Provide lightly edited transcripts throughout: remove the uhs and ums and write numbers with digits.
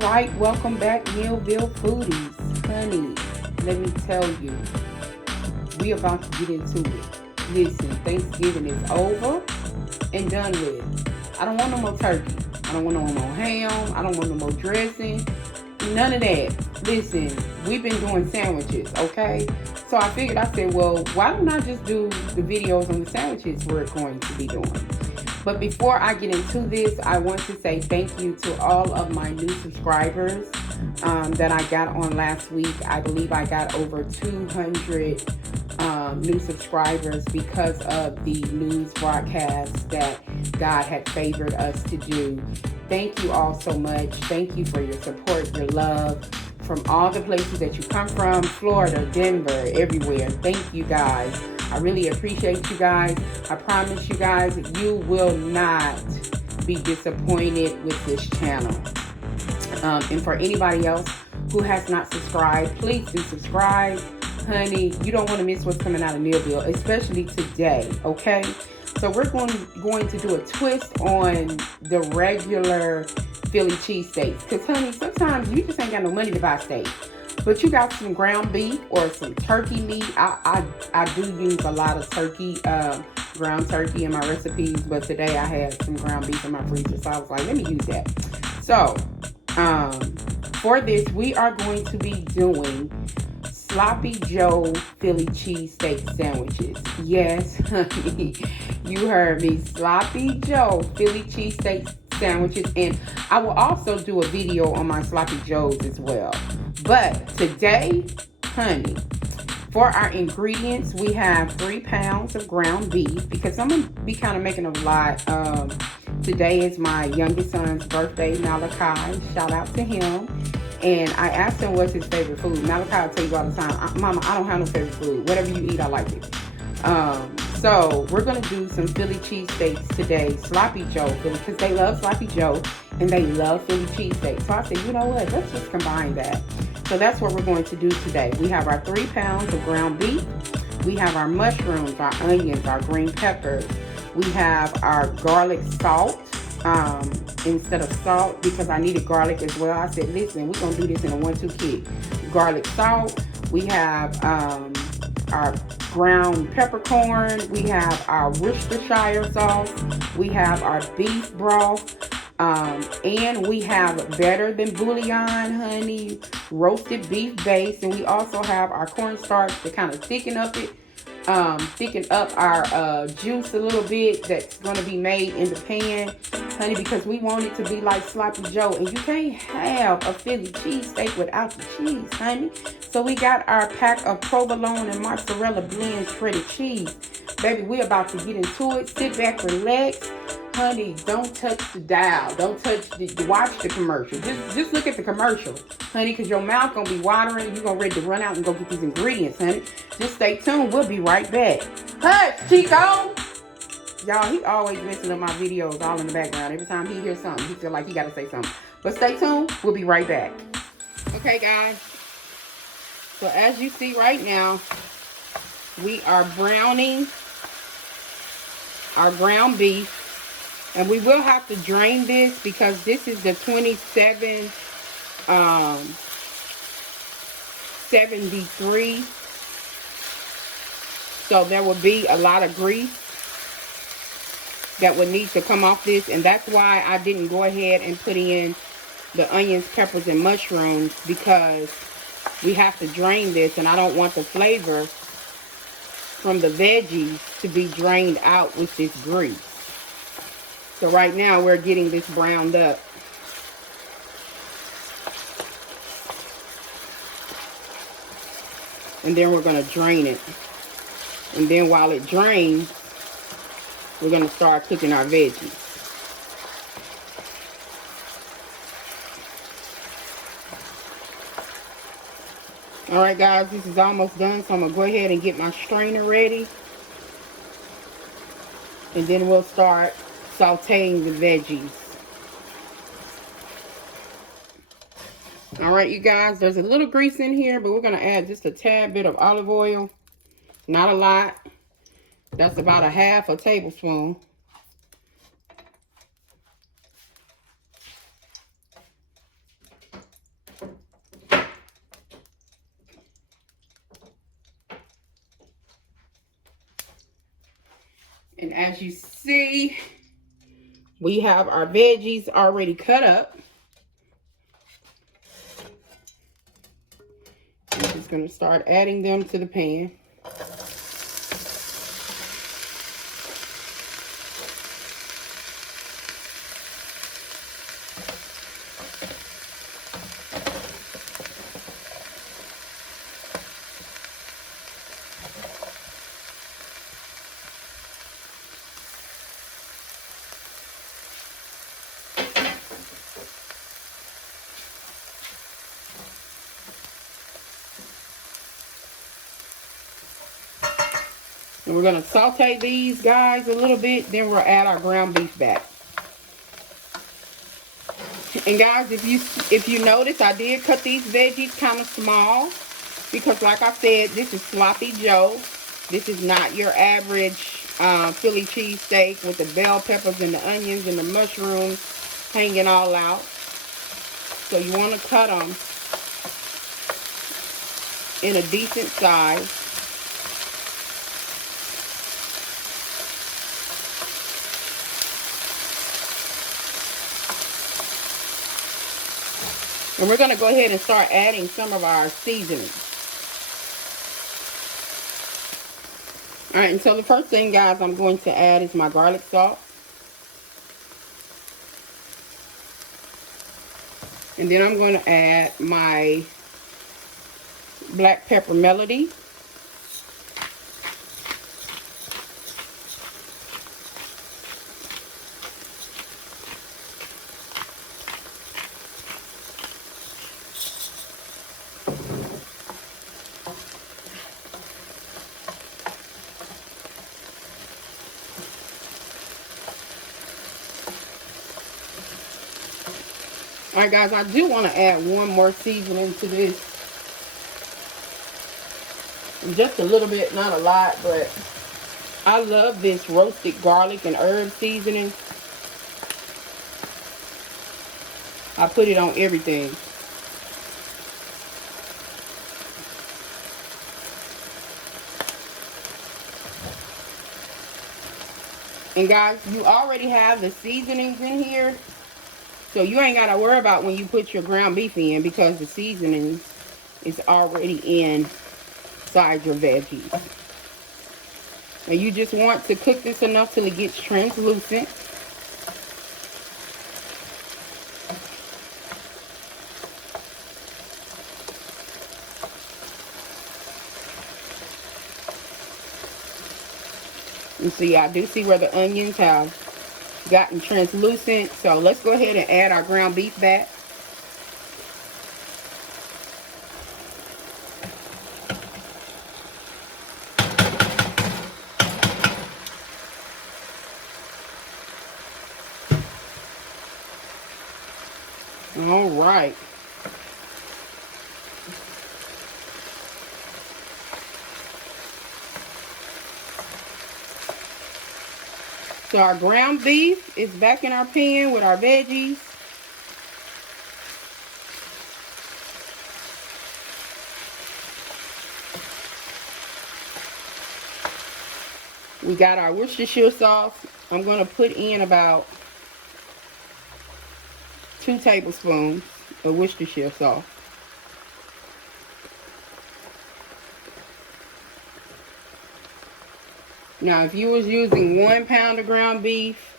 right, welcome back, Millville Foodies. Honey, let me tell you, we about to get into it. Listen, Thanksgiving is over and done with. I don't want no more turkey. I don't want no more ham. I don't want no more dressing. None of that. Listen, we've been doing sandwiches, okay? So I figured, I said, well, why don't I just do the videos on the sandwiches we're going to be doing? But before I get into this, I want to say thank you to all of my new subscribers that I got on last week. I believe I got over 200 new subscribers because of the news broadcast that God had favored us to do. Thank you all so much. Thank you for your support, your love from all the places that you come from, Florida, Denver, everywhere. Thank you guys. I really appreciate you guys. I promise you guys, you will not be disappointed with this channel. And for anybody else who has not subscribed, please do subscribe. Honey, you don't want to miss what's coming out of Millville, especially today, okay? So we're going to do a twist on the regular Philly cheesesteaks. Because, honey, sometimes you just ain't got no money to buy steak. But you got some ground beef or some turkey meat. I do use a lot of turkey, ground turkey in my recipes. But today I had some ground beef in my freezer. So I was like, let me use that. So, for this, we are going to be doing Sloppy Joe Philly cheesesteak sandwiches. Yes, honey, you heard me. Sloppy Joe Philly cheesesteak sandwiches. And I will also do a video on my Sloppy Joes as well. But today, honey, for our ingredients, we have 3 pounds of ground beef because I'm going to be kind of making a lot. Today is my youngest son's birthday, Malachi. Shout out to him. And I asked him what's his favorite food. Malachi will tell you all the time, Mama, I don't have no favorite food. Whatever you eat, I like it. So we're going to do some Philly cheesesteaks today. Sloppy Joe Philly, because they love Sloppy Joe and they love Philly cheesesteaks. So I said, you know what? Let's just combine that. So that's what we're going to do today. We have our 3 pounds of ground beef. We have our mushrooms, our onions, our green peppers. We have our garlic salt instead of salt because I needed garlic as well. I said, listen, we're going to do this in a 1-2 kit. Garlic salt. We have our ground peppercorn. We have our Worcestershire sauce. We have our beef broth. And we have Better Than Bouillon, honey, roasted beef base. And we also have our cornstarch to kind of thicken up our juice a little bit that's going to be made in the pan, honey, because we want it to be like Sloppy Joe. And you can't have a Philly cheesesteak without the cheese, honey. So we got our pack of provolone and mozzarella blend shredded cheese. Baby, we're about to get into it. Sit back, relax. Honey, don't touch the dial. Don't touch watch the commercial. Just look at the commercial, honey, because your mouth going to be watering. You're going to ready to run out and go get these ingredients, honey. Just stay tuned. We'll be right back. Hush, Chico! Y'all, he always messing up my videos all in the background. Every time he hears something, he feel like he got to say something. But stay tuned. We'll be right back. Okay, guys. So as you see right now, we are browning our ground beef. And we will have to drain this because this is the 2773. So there will be a lot of grease that would need to come off this. And that's why I didn't go ahead and put in the onions, peppers, and mushrooms, because we have to drain this. And I don't want the flavor from the veggies to be drained out with this grease. So right now we're getting this browned up. And then we're going to drain it. And then while it drains, we're going to start cooking our veggies. Alright guys, this is almost done. So I'm going to go ahead and get my strainer ready. And then we'll start sauteing the veggies. All right, you guys, there's a little grease in here, but we're going to add just a tad bit of olive oil. Not a lot. That's about a half a tablespoon. And as you see, we have our veggies already cut up. I'm just going to start adding them to the pan. And we're going to saute these guys a little bit, then we'll add our ground beef back. And guys, if you notice, I did cut these veggies kind of small because, like I said, this is sloppy Joe. This is not your average Philly cheesesteak with the bell peppers and the onions and the mushrooms hanging all out. So you want to cut them in a decent size. And we're going to go ahead and start adding some of our seasonings. Alright, and so the first thing, guys, I'm going to add is my garlic salt. And then I'm going to add my black pepper melody. Alright guys, I do want to add one more seasoning to this. Just a little bit, not a lot, but I love this roasted garlic and herb seasoning. I put it on everything. And guys, you already have the seasonings in here. So you ain't got to worry about when you put your ground beef in because the seasoning is already inside your veggies. And you just want to cook this enough till it gets translucent. And see, I do see where the onions have gotten translucent. So let's go ahead and add our ground beef back. All right. So our ground beef is back in our pan with our veggies. We got our Worcestershire sauce. I'm going to put in about 2 tablespoons of Worcestershire sauce. Now, if you was using 1 pound of ground beef,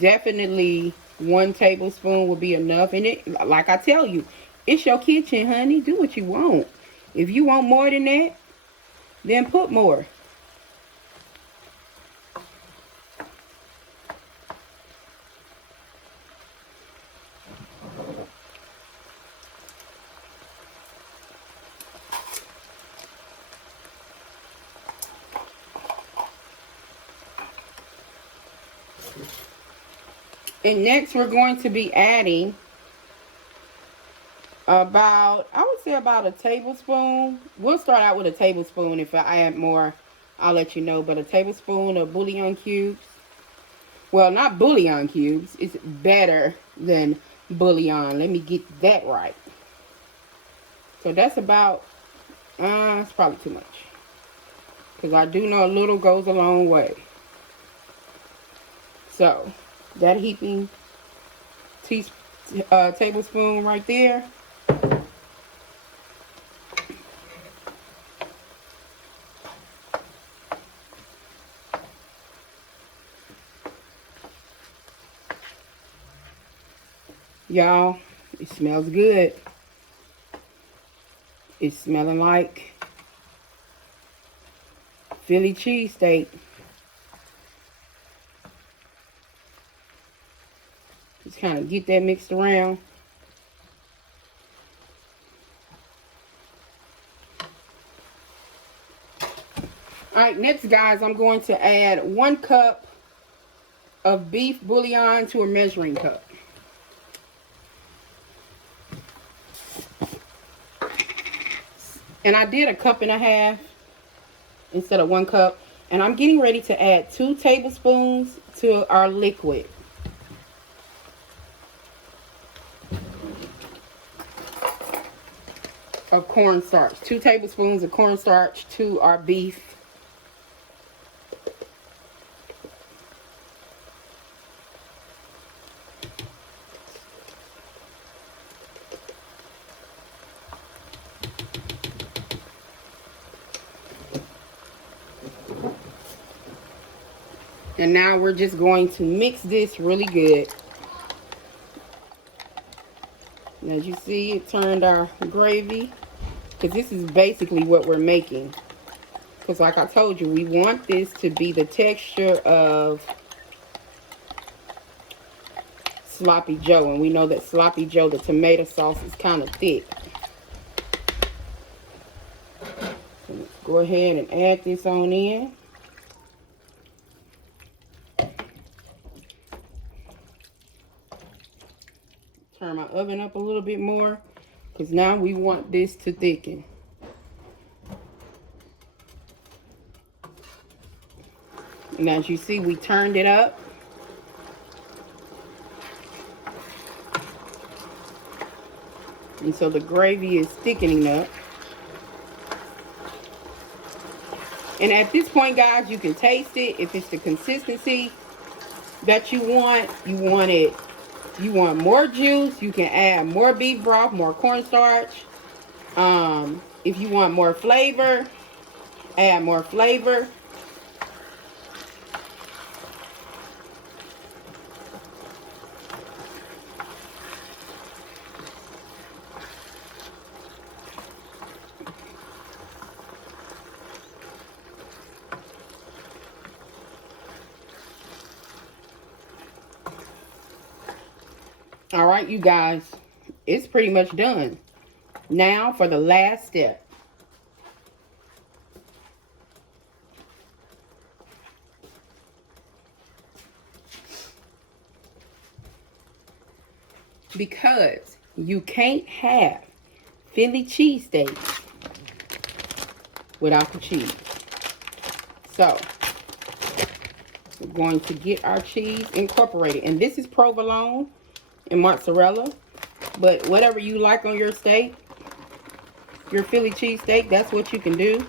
definitely 1 tablespoon will be enough. And it, like I tell you, it's your kitchen, honey. Do what you want. If you want more than that, then put more. And next we're going to be adding about, I would say about a tablespoon. We'll start out with a tablespoon. If I add more, I'll let you know. But a tablespoon of bouillon cubes. Well, not bouillon cubes. It's better than bouillon. Let me get that right. So that's about It's probably too much. Because I do know a little goes a long way. So, that heaping tablespoon right there. Y'all, it smells good. It's smelling like Philly cheesesteak. Just kind of get that mixed around. Alright, next guys, I'm going to add 1 cup of beef bouillon to a measuring cup. And I did a 1.5 cups instead of 1 cup. And I'm getting ready to add 2 tablespoons to our liquid. Of cornstarch. 2 tablespoons of cornstarch to our beef. And now we're just going to mix this really good. And as you see, it turned our gravy. Because this is basically what we're making. Because like I told you, we want this to be the texture of Sloppy Joe. And we know that Sloppy Joe, the tomato sauce, is kind of thick. So let's go ahead and add this on in. Turn my oven up a little bit more, because now we want this to thicken. And as you see, we turned it up. And so the gravy is thickening up. And at this point, guys, you can taste it. If it's the consistency that you want more juice, you can add more beef broth, more cornstarch. If you want more flavor, add more flavor. All right, you guys, it's pretty much done. Now for the last step. Because you can't have Philly cheesesteak without the cheese. So, we're going to get our cheese incorporated. And this is provolone and mozzarella, but whatever you like on your steak, your Philly cheesesteak, that's what you can do.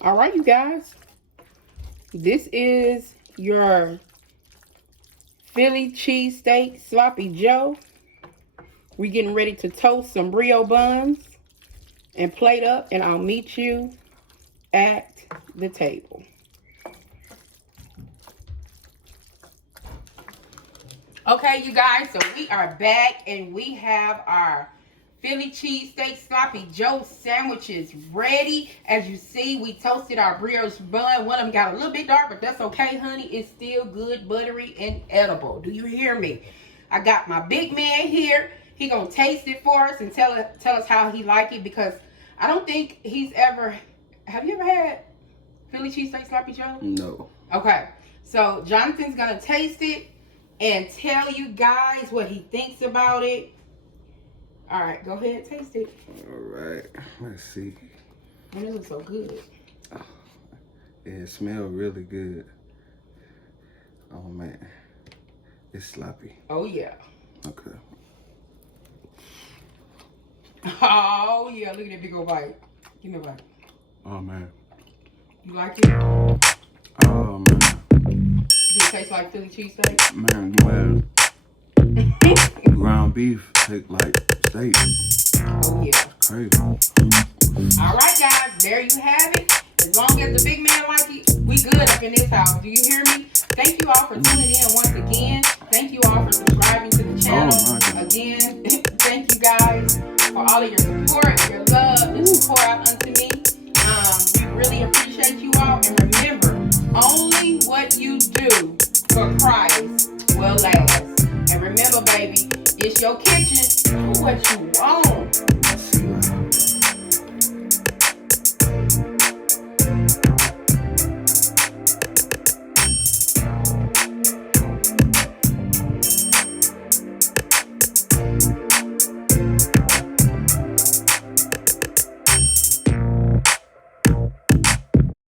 All right, you guys, this is your Philly cheesesteak Sloppy Joe. We're getting ready to toast some brio buns and plate up, and I'll meet you at the table. Okay, you guys, so we are back, and we have our Philly cheesesteak Sloppy Joe sandwiches ready. As you see, we toasted our brioche bun. One of them got a little bit dark, but that's okay, honey. It's still good, buttery, and edible. Do you hear me? I got my big man here. He gonna taste it for us and tell us how he like it, because I don't think he's ever. Have you ever had Philly cheesesteak sloppy Joe? No. Okay. So Jonathan's gonna taste it and tell you guys what he thinks about it. All right, go ahead, taste it. All right. Let's see. And it looks so good. Oh, it smells really good. Oh man, it's sloppy. Oh yeah. Okay. Oh yeah, look at that big old bite. Give me a bite. Oh man. You like it? Oh man. Do it taste like Philly cheesesteak? Man, well, ground beef take like steak. Oh yeah. Crazy. All right, guys, there you have it. As long as the big man like it, we good up in this house. Do you hear me? Thank you all for tuning in once again. Thank you all for subscribing to the channel. Again, thank you guys for all of your support, your love, and support out unto me. We really appreciate you all. And remember, only what you do for Christ will last. And remember, baby, it's your kitchen. Do what you want.